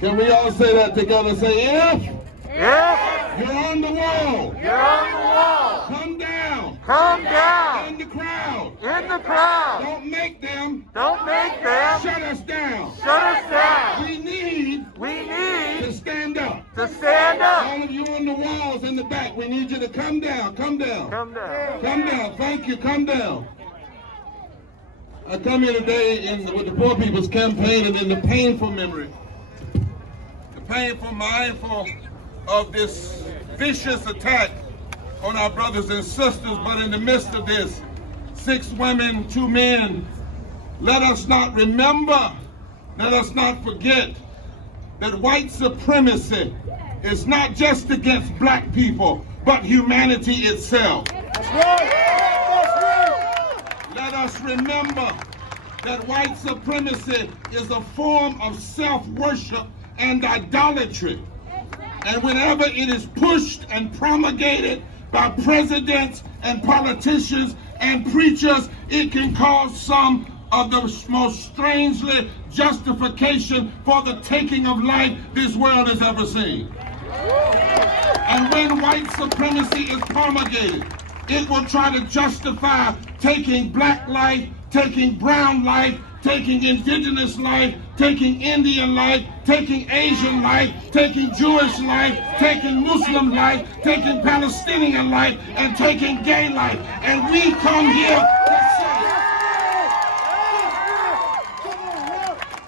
Can we all say that together? Say, if you're on the wall, come down. In the crowd. Don't make them shut us down. We need to stand up. All of you on the walls in the back, we need you to come down. Come down. Thank you. Come down. I come here today with the Poor People's Campaign and in the painful memory, mindful of this vicious attack on our brothers and sisters. But in the midst of this, 6 women, 2 men, let us not forget that white supremacy is not just against black people, but humanity itself. That's right. Let us remember that white supremacy is a form of self-worship and idolatry. And whenever it is pushed and promulgated by presidents and politicians and preachers, it can cause some of the most strangely justification for the taking of life this world has ever seen. And when white supremacy is promulgated, it will try to justify taking black life, taking brown life, taking indigenous life, taking Indian life, taking Asian life, taking Jewish life, taking Muslim life, taking Palestinian life, and taking gay life. And we come here to say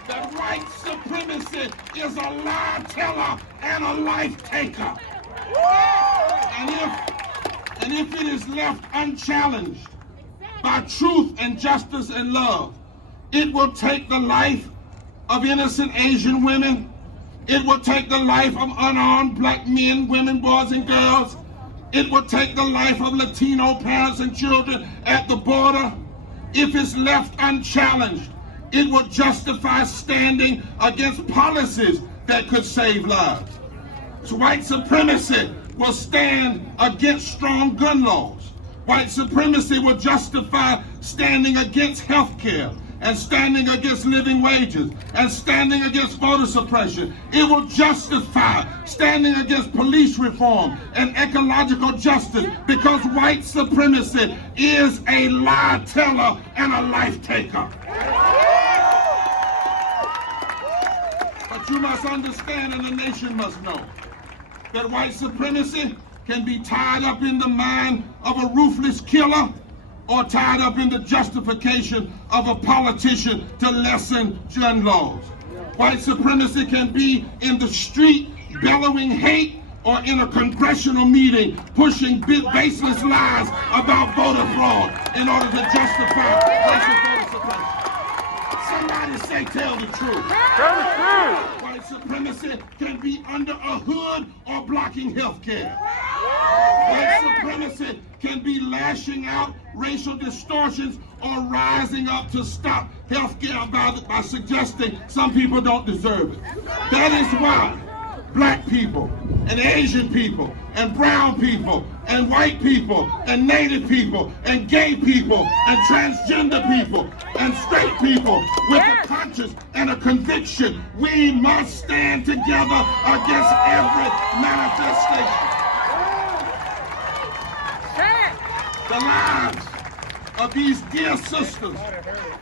that white supremacy is a lie teller and a life taker. And if it is left unchallenged by truth and justice and love, it will take the life of innocent Asian women. It will take the life of unarmed black men, women, boys, and girls. It will take the life of Latino parents and children at the border. If it's left unchallenged, it will justify standing against policies that could save lives. So white supremacy will stand against strong gun laws. White supremacy will justify standing against health care, and standing against living wages, and standing against voter suppression. It will justify standing against police reform and ecological justice, because white supremacy is a lie teller and a life taker. But you must understand, and the nation must know, that white supremacy can be tied up in the mind of a ruthless killer, or tied up in the justification of a politician to lessen gun laws. White supremacy can be in the street bellowing hate, or in a congressional meeting pushing baseless lies about voter fraud in order to justify racial voter suppression. Somebody say, tell the truth. Tell the truth. White supremacy can be under a hood or blocking health care. White supremacy can be lashing out racial distortions or rising up to stop health care by suggesting some people don't deserve it. That is why black people and Asian people and brown people and white people and native people and gay people and transgender people and straight people with a conscience and a conviction, we must stand together against every manifestation. The lives of these dear sisters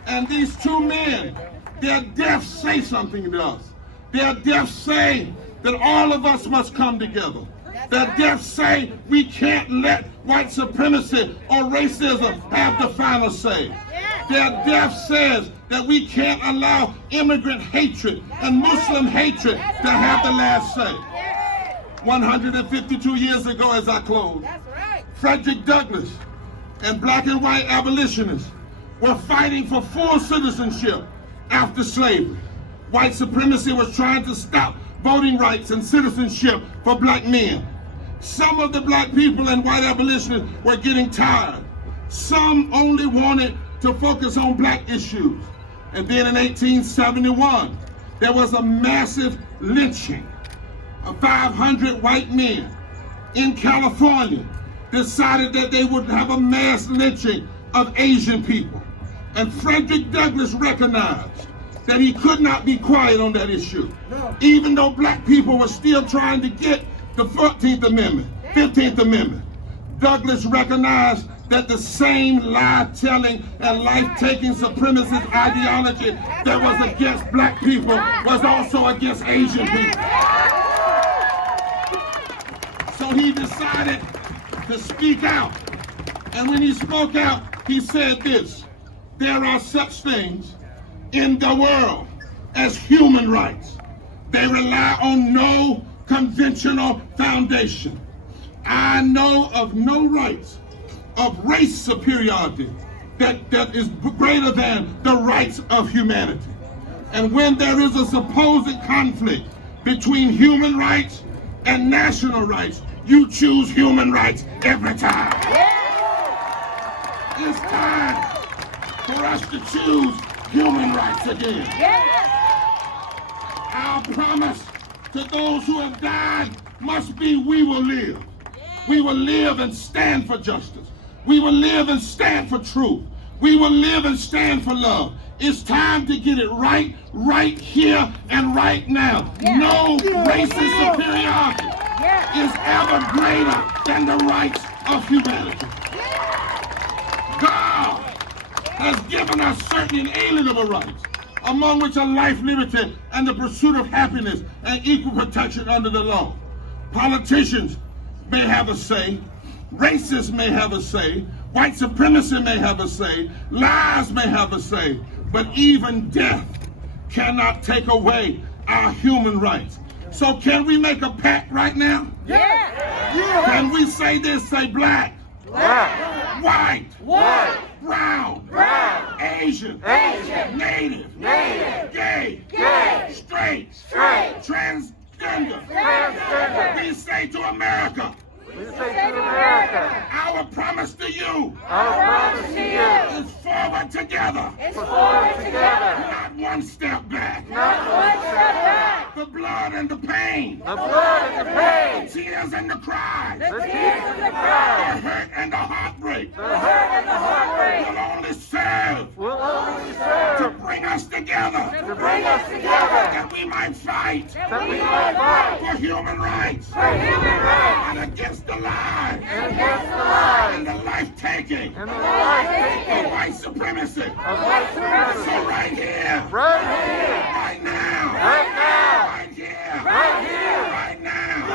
and these 2 men, their deaths say something to us. Their deaths say that all of us must come together. Their deaths say we can't let white supremacy or racism have the final say. Their death says that we can't allow immigrant hatred and Muslim hatred to have the last say. 152 years ago, as I close, Frederick Douglass and black and white abolitionists were fighting for full citizenship after slavery. White supremacy was trying to stop voting rights and citizenship for black men. Some of the black people and white abolitionists were getting tired. Some only wanted to focus on black issues. And then in 1871, there was a massive lynching of 500 white men in California. Decided that they would have a mass lynching of Asian people. And Frederick Douglass recognized that he could not be quiet on that issue. Even though black people were still trying to get the 14th Amendment, 15th Amendment, Douglas recognized that the same lie-telling and life-taking supremacist ideology that was against black people was also against Asian people. So he decided to speak out. And when he spoke out, he said this: there are such things in the world as human rights. They rely on no conventional foundation. I know of no rights of race superiority that is greater than the rights of humanity. And when there is a supposed conflict between human rights and national rights, you choose human rights every time. It's time for us to choose human rights again. Our promise to those who have died must be we will live. We will live and stand for justice. We will live and stand for truth. We will live and stand for love. It's time to get it right here and right now. No racist superiority is ever greater than the rights of humanity. God has given us certain inalienable rights, among which are life, liberty, and the pursuit of happiness and equal protection under the law. Politicians may have a say, racists may have a say, white supremacy may have a say, lies may have a say, but even death cannot take away our human rights. So can we make a pact right now? Can we say this? Say black, white, brown, Asian, native, gay, straight, transgender. We say to America, our promise to you is forward together. Not one step back. The blood and the pain. The tears and the cries. The hurt and the heartbreak. Will only serve to bring us together. That we might fight for human rights. And against the lies and the life-taking of white supremacy. So right here, right now, right here, right now,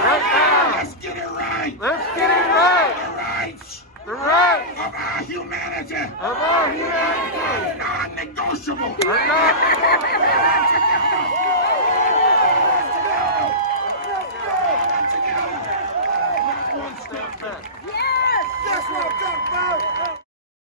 let's get it right. The rights of our humanity are non-negotiable. One step back.